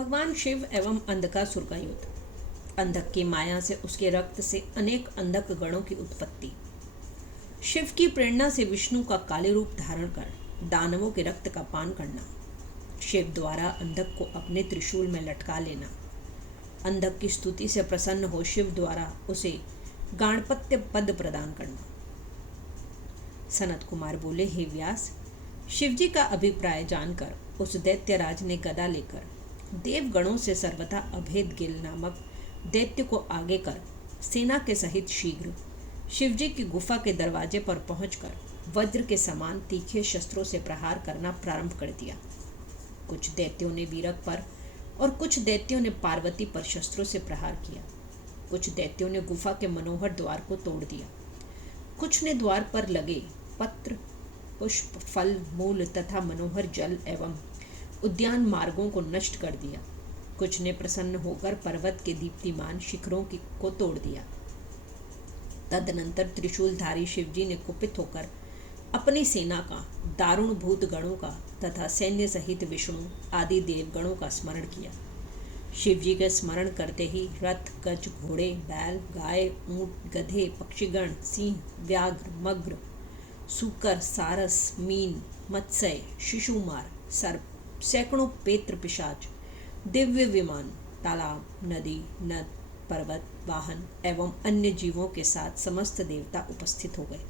भगवान शिव एवं अंधकासुर का युद्ध। अंधक की माया से, उसके रक्त से अनेक अंधक गणों की उत्पत्ति। शिव की प्रेरणा से विष्णु का काले रूप धारण कर दानवों के रक्त का पान करना। शिव द्वारा अंधक को अपने त्रिशूल में लटका लेना। अंधक की स्तुति से प्रसन्न हो शिव द्वारा उसे गाणपत्य पद प्रदान करना। सनत कुमार बोले, हे व्यास, शिवजी का अभिप्राय जानकर उस दैत्यराज ने गदा लेकर देवगणों से सर्वथा अभेद गिल नामक दैत्य को आगे कर सेना के सहित शीघ्र शिवजी की गुफा के दरवाजे पर पहुंचकर वज्र के समान तीखे शस्त्रों से प्रहार करना प्रारंभ कर दिया। कुछ दैत्यों ने वीरक पर और कुछ दैत्यों ने पार्वती पर शस्त्रों से प्रहार किया। कुछ दैत्यों ने गुफा के मनोहर द्वार को तोड़ दिया। कुछ ने द्वार पर लगे पत्र, पुष्प, फल, मूल तथा मनोहर जल एवं उद्यान मार्गों को नष्ट कर दिया। कुछ ने प्रसन्न होकर पर्वत के दीप्तिमान शिखरों को तोड़ दिया। तदनंतर त्रिशूलधारी शिवजी ने कुपित होकर अपनी सेना का, दारुण भूत गणों का तथा सैन्य सहित विष्णु आदि देवगणों का स्मरण किया। शिवजी के स्मरण करते ही रथ, गज, घोड़े, बैल, गाय, ऊंट, गधे, पक्षीगण, सिंह, व्याघ्र, मग्र, सूकर, सारस, मीन, मत्स्य, शिशुमार, सर्प, सैकड़ों पेत्र पिशाच, दिव्य विमान, तालाब, नदी, नद, पर्वत, वाहन एवं अन्य जीवों के साथ समस्त देवता उपस्थित हो गए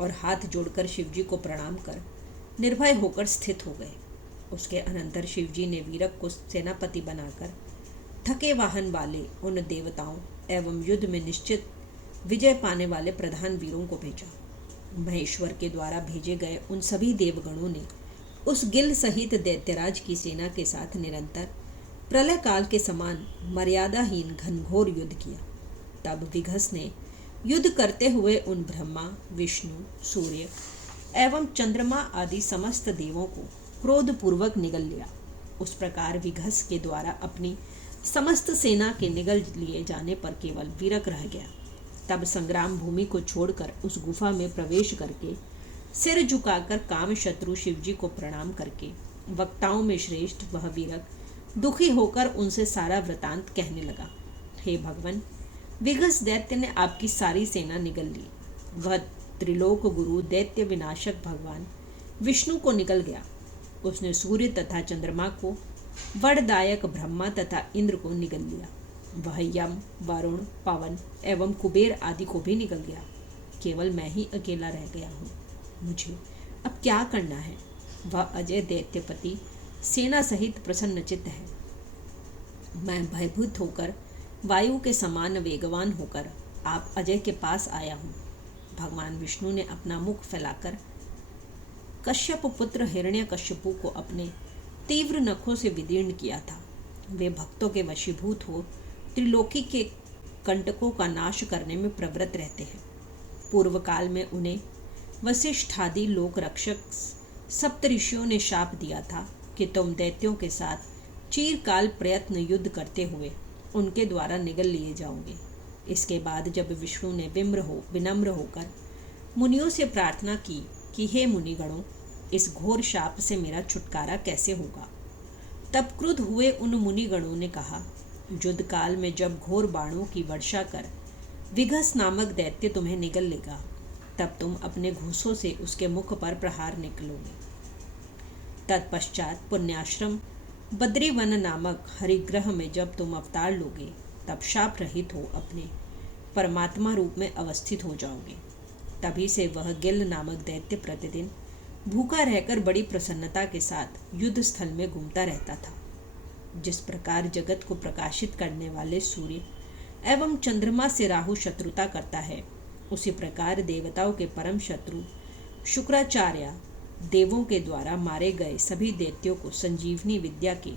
और हाथ जोड़कर शिवजी को प्रणाम कर निर्भय होकर स्थित हो गए। उसके अनंतर शिवजी ने वीरक को सेनापति बनाकर थके वाहन वाले उन देवताओं एवं युद्ध में निश्चित विजय पाने वाले प्रधान वीरों को भेजा। महेश्वर के द्वारा भेजे गए उन सभी देवगणों ने उस गिल सहित दैत्यराज की सेना के साथ निरंतर प्रलय काल के समान मर्यादाहीन घनघोर युद्ध किया। तब विघस ने युद्ध करते हुए उन ब्रह्मा, विष्णु, सूर्य एवं चंद्रमा आदि समस्त देवों को क्रोधपूर्वक निगल लिया। उस प्रकार विघस के द्वारा अपनी समस्त सेना के निगल लिए जाने पर केवल वीरक रह गया। तब संग्राम भूमि को छोड़कर उस गुफा में प्रवेश करके सिर झुकाकर काम शत्रु शिवजी को प्रणाम करके वक्ताओं में श्रेष्ठ वह वीरक दुखी होकर उनसे सारा वृतांत कहने लगा। हे भगवान, विघस दैत्य ने आपकी सारी सेना निगल ली। वह त्रिलोक गुरु दैत्य विनाशक भगवान विष्णु को निगल गया। उसने सूर्य तथा चंद्रमा को, वरदायक ब्रह्मा तथा इंद्र को निगल लिया। वह यम, वरुण, पवन एवं कुबेर आदि को भी निगल गया। केवल मैं ही अकेला रह गया हूँ। मुझे अब क्या करना है? वह अजय दैत्यपति सेना सहित प्रसन्नचित्त है। मैं भयभीत होकर वायु के समान वेगवान होकर आप अजय के पास आया हूँ। भगवान विष्णु ने अपना मुख फैलाकर कश्यप पुत्र हिरण्यकश्यपु को अपने तीव्र नखों से विदीर्ण किया था। वे भक्तों के वशीभूत हो त्रिलोकी के कंटकों का नाश करने में प्रवृत्त रहते हैं। पूर्व काल में उन्हें वशिष्ठादि लोक रक्षक सप्तऋषियों ने शाप दिया था कि तुम दैत्यों के साथ चिरकाल प्रयत्न युद्ध करते हुए उनके द्वारा निगल लिए जाओगे। इसके बाद जब विष्णु ने विनम्र होकर मुनियों से प्रार्थना की कि हे मुनिगणों, इस घोर शाप से मेरा छुटकारा कैसे होगा, तब क्रुद्ध हुए उन मुनिगणों ने कहा, युद्ध काल में जब घोर बाणों की वर्षा कर विघस नामक दैत्य तुम्हें निगल लेगा, तब तुम अपने घूंसों से उसके मुख पर प्रहार निकलोगे। तत्पश्चात पुण्याश्रम बद्रीवन नामक हरिग्रह में जब तुम अवतार लोगे, तब शाप रहित हो अपने परमात्मा रूप में अवस्थित हो जाओगे। तभी से वह गिल नामक दैत्य प्रतिदिन भूखा रहकर बड़ी प्रसन्नता के साथ युद्ध स्थल में घूमता रहता था। जिस प्रकार जगत को प्रकाशित करने वाले सूर्य एवं चंद्रमा से राहु शत्रुता करता है, उसी प्रकार देवताओं के परम शत्रु शुक्राचार्य देवों के द्वारा मारे गए सभी दैत्यों को संजीवनी विद्या के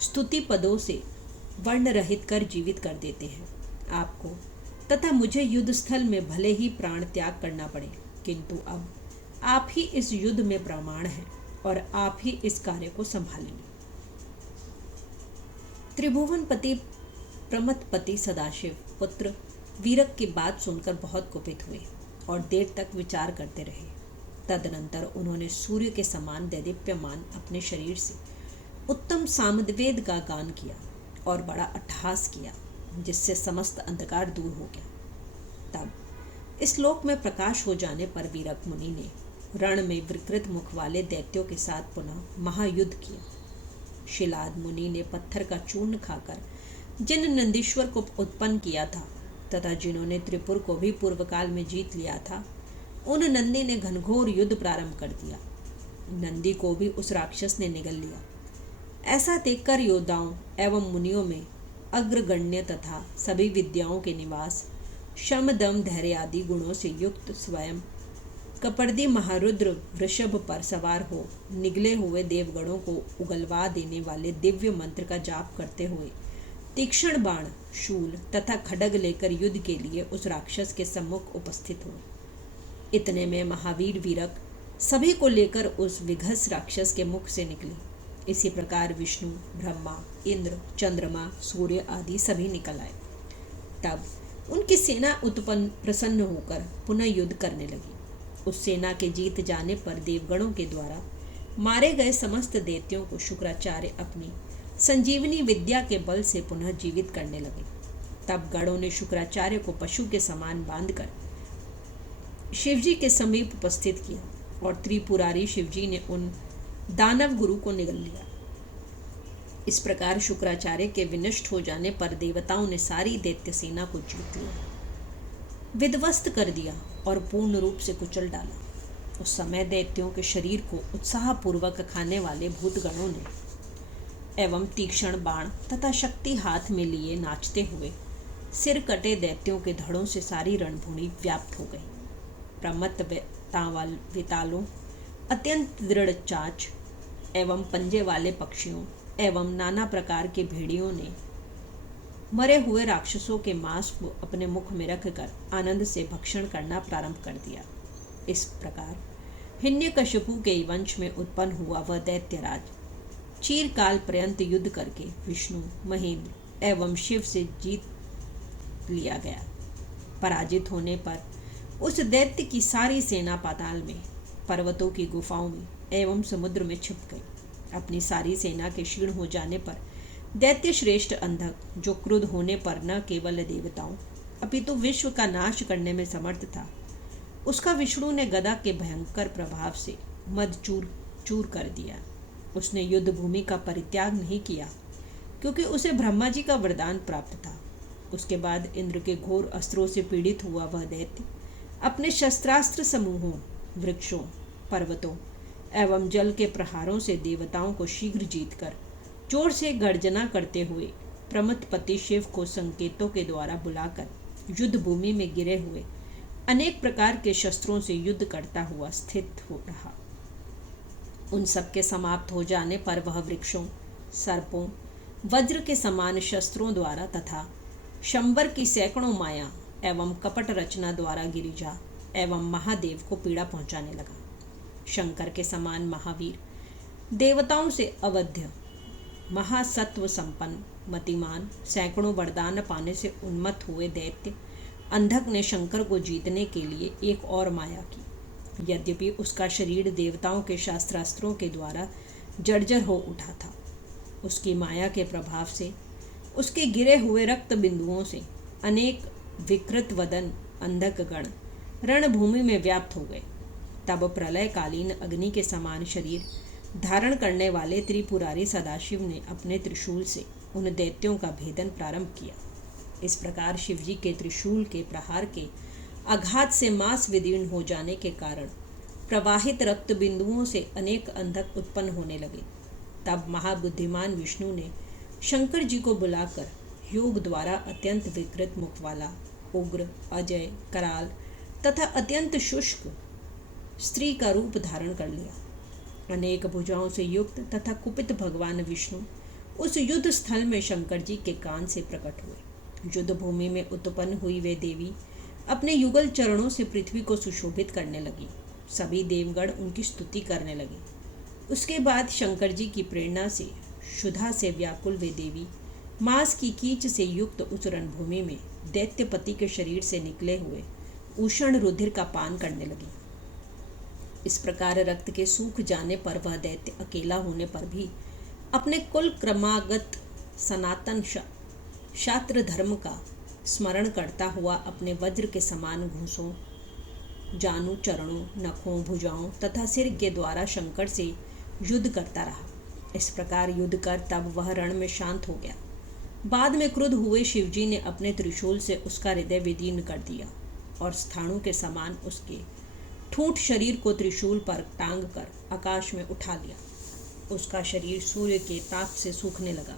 स्तुति पदों से वर्ण रहित कर जीवित कर देते हैं। आपको तथा मुझे युद्ध स्थल में भले ही प्राण त्याग करना पड़े, किंतु अब आप ही इस युद्ध में प्रमाण हैं और आप ही इस कार्य को संभालेंगे। त्रिभुवनपति प्रमथपति सदाशिव पुत्र वीरक की बात सुनकर बहुत कुपित हुए और देर तक विचार करते रहे। तदनंतर उन्होंने सूर्य के समान दैदीप्यमान अपने शरीर से उत्तम सामवेद का गान किया और बड़ा अट्टहास किया, जिससे समस्त अंधकार दूर हो गया। तब इस लोक में प्रकाश हो जाने पर वीरक मुनि ने रण में विकृत मुख वाले दैत्यों के साथ पुनः महायुद्ध किया। शिलाद मुनि ने पत्थर का चूर्ण खाकर जिन नंदीश्वर को उत्पन्न किया था तथा जिन्होंने त्रिपुर को भी पूर्व काल में जीत लिया था, उन नंदी ने घनघोर युद्ध प्रारंभ कर दिया। नंदी को भी उस राक्षस ने निगल लिया। ऐसा देखकर योद्धाओं एवं मुनियों में अग्रगण्य तथा सभी विद्याओं के निवास, शम दम धैर्य आदि गुणों से युक्त स्वयं कपर्दी महारुद्र वृषभ पर सवार हो निगले हुए देवगणों को उगलवा देने वाले दिव्य मंत्र का जाप करते हुए तीक्ष्ण बाण, शूल तथा खड्ग लेकर युद्ध के लिए उस राक्षस के सम्मुख उपस्थित हुए। इतने में महावीर वीरक सभी को लेकर उस विघस राक्षस के मुख से निकले। इसी प्रकार विष्णु, ब्रह्मा, इंद्र, चंद्रमा, सूर्य आदि सभी निकल आए। तब उनकी सेना उत्पन्न प्रसन्न होकर पुनः युद्ध करने लगी। उस सेना के जीत जाने पर देवगणों के द्वारा मारे गए समस्त दैत्यों को शुक्राचार्य अपनी संजीवनी विद्या के बल से पुनः जीवित करने लगे। तब गणों ने शुक्राचार्य को पशु के समान बांधकर शिवजी के समीप उपस्थित किया और त्रिपुरारी शिवजी ने उन दानव गुरु को निगल लिया। इस प्रकार शुक्राचार्य के विनष्ट हो जाने पर देवताओं ने सारी दैत्य सेना को जीत लिया, विध्वस्त कर दिया और पूर्ण रूप से कुचल डाला। उस समय दैत्यों के शरीर को उत्साहपूर्वक खाने वाले भूतगणों ने एवं तीक्ष्ण बाण तथा शक्ति हाथ में लिए नाचते हुए सिर कटे दैत्यों के धड़ों से सारी रणभूमि व्याप्त हो गई। प्रमत्त वितालों, अत्यंत दृढ़ चाच एवं पंजे वाले पक्षियों एवं नाना प्रकार के भेड़ियों ने मरे हुए राक्षसों के मांस को अपने मुख में रखकर आनंद से भक्षण करना प्रारंभ कर दिया। इस प्रकार हिरण्यकशिपु के वंश में उत्पन्न हुआ वह दैत्यराज चिरकाल पर्यंत युद्ध करके विष्णु, महेंद्र एवं शिव से जीत लिया गया। पराजित होने पर उस दैत्य की सारी सेना पाताल में, पर्वतों की गुफाओं में एवं समुद्र में छिप गई। अपनी सारी सेना के क्षीण हो जाने पर दैत्य श्रेष्ठ अंधक, जो क्रुद्ध होने पर न केवल देवताओं अपितु विश्व का नाश करने में समर्थ था, उसका विष्णु ने गदा के भयंकर प्रभाव से मद चूर चूर कर दिया। उसने युद्ध भूमि का परित्याग नहीं किया, क्योंकि उसे ब्रह्मा जी का वरदान प्राप्त था। उसके बाद इंद्र के घोर अस्त्रों से पीड़ित हुआ वह दैत्य अपने शस्त्रास्त्र समूहों, वृक्षों, पर्वतों एवं जल के प्रहारों से देवताओं को शीघ्र जीतकर जोर से गर्जना करते हुए प्रमथपति शिव को संकेतों के द्वारा बुलाकर युद्ध भूमि में गिरे हुए अनेक प्रकार के शस्त्रों से युद्ध करता हुआ स्थित हो रहा। उन सब के समाप्त हो जाने पर वह वृक्षों, सर्पों, वज्र के समान शस्त्रों द्वारा तथा शंबर की सैकड़ों माया एवं कपट रचना द्वारा गिरिजा एवं महादेव को पीड़ा पहुंचाने लगा। शंकर के समान महावीर, देवताओं से अवध्य, महासत्व संपन्न, मतिमान, सैकड़ों वरदान पाने से उन्मत्त हुए दैत्य अंधक ने शंकर को जीतने के लिए एक और माया की। यद्यपि उसका शरीर देवताओं के शास्त्रास्त्रों के द्वारा जर्जर हो उठा था, उसकी माया के प्रभाव से उसके गिरे हुए रक्त बिंदुओं से अनेक विकृत वदन अंधकगण रणभूमि में व्याप्त हो गए। तब प्रलयकालीन अग्नि के समान शरीर धारण करने वाले त्रिपुरारी सदाशिव ने अपने त्रिशूल से उन दैत्यों का भेदन प्रारंभ किया। इस प्रकार शिवजी के त्रिशूल के प्रहार के आघात से मांस विदीर्ण हो जाने के कारण प्रवाहित रक्त बिंदुओं से अनेक अंधक उत्पन्न होने लगे। तब महाबुद्धिमान विष्णु ने शंकर जी को बुलाकर योग द्वारा अत्यंत विकृत मुख वाला, उग्र, अजय, कराल तथा अत्यंत शुष्क स्त्री का रूप धारण कर लिया। अनेक भुजाओं से युक्त तथा कुपित भगवान विष्णु उस युद्ध स्थल में शंकर जी के कान से प्रकट हुए। युद्ध भूमि में उत्पन्न हुई वे देवी अपने युगल चरणों से पृथ्वी को सुशोभित करने लगी। सभी देवगण उनकी स्तुति करने लगे। उसके बाद शंकर जी की प्रेरणा से क्षुधा से व्याकुल वे देवी मांस की कीच से युक्त उस रणभूमि में दैत्यपति के शरीर से निकले हुए उष्ण रुधिर का पान करने लगी। इस प्रकार रक्त के सूख जाने पर वह दैत्य अकेला होने पर भी अपने कुल क्रमागत सनातन शास्त्र धर्म का स्मरण करता हुआ अपने वज्र के समान घूंसों, जानू, चरणों, नखों, भुजाओं तथा सिर के द्वारा शंकर से युद्ध करता रहा। इस प्रकार युद्ध कर तब वह रण में शांत हो गया। बाद में क्रुद्ध हुए शिवजी ने अपने त्रिशूल से उसका हृदय विदीर्ण कर दिया और स्थाणु के समान उसके ठूंठ शरीर को त्रिशूल पर टांग कर आकाश में उठा लिया। उसका शरीर सूर्य के ताप से सूखने लगा।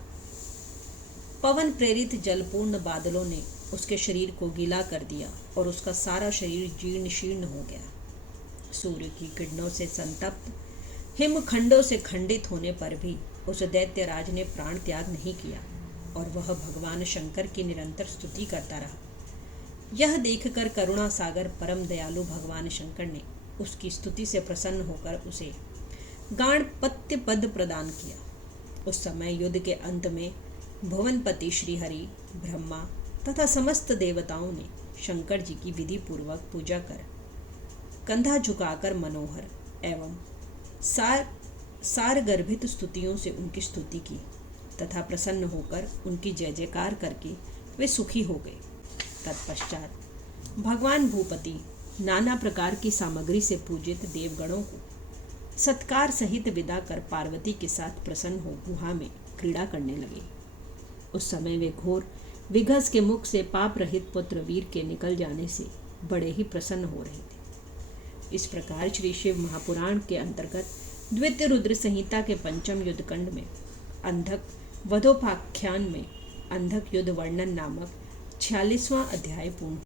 पवन प्रेरित जलपूर्ण बादलों ने उसके शरीर को गीला कर दिया और उसका सारा शरीर जीर्ण शीर्ण हो गया। सूर्य की किरणों से संतप्त हिमखंडों से खंडित होने पर भी उस दैत्यराज ने प्राण त्याग नहीं किया और वह भगवान शंकर की निरंतर स्तुति करता रहा। यह देखकर करुणा सागर परम दयालु भगवान शंकर ने उसकी स्तुति से प्रसन्न होकर उसे गाणपत्य पद प्रदान किया। उस समय युद्ध के अंत में भुवनपति श्रीहरि, ब्रह्मा तथा समस्त देवताओं ने शंकर जी की विधि पूर्वक पूजा कर कंधा झुकाकर मनोहर एवं सार गर्भित स्तुतियों से उनकी स्तुति की तथा प्रसन्न होकर उनकी जय जयकार करके वे सुखी हो गए। तत्पश्चात भगवान भूपति नाना प्रकार की सामग्री से पूजित देवगणों को सत्कार सहित विदा कर पार्वती के साथ प्रसन्न हो गुहा में क्रीड़ा करने लगे। उस समय वे घोर विघस के मुख से पाप रहित पुत्र वीर के निकल जाने से बड़े ही प्रसन्न हो रहे थे। इस प्रकार श्री शिव महापुराण के अंतर्गत द्वितीय रुद्र संहिता के पंचम युद्ध कंड में अंधक वधोपाख्यान में अंधक युद्ध वर्णन नामक 46वां अध्याय पूर्ण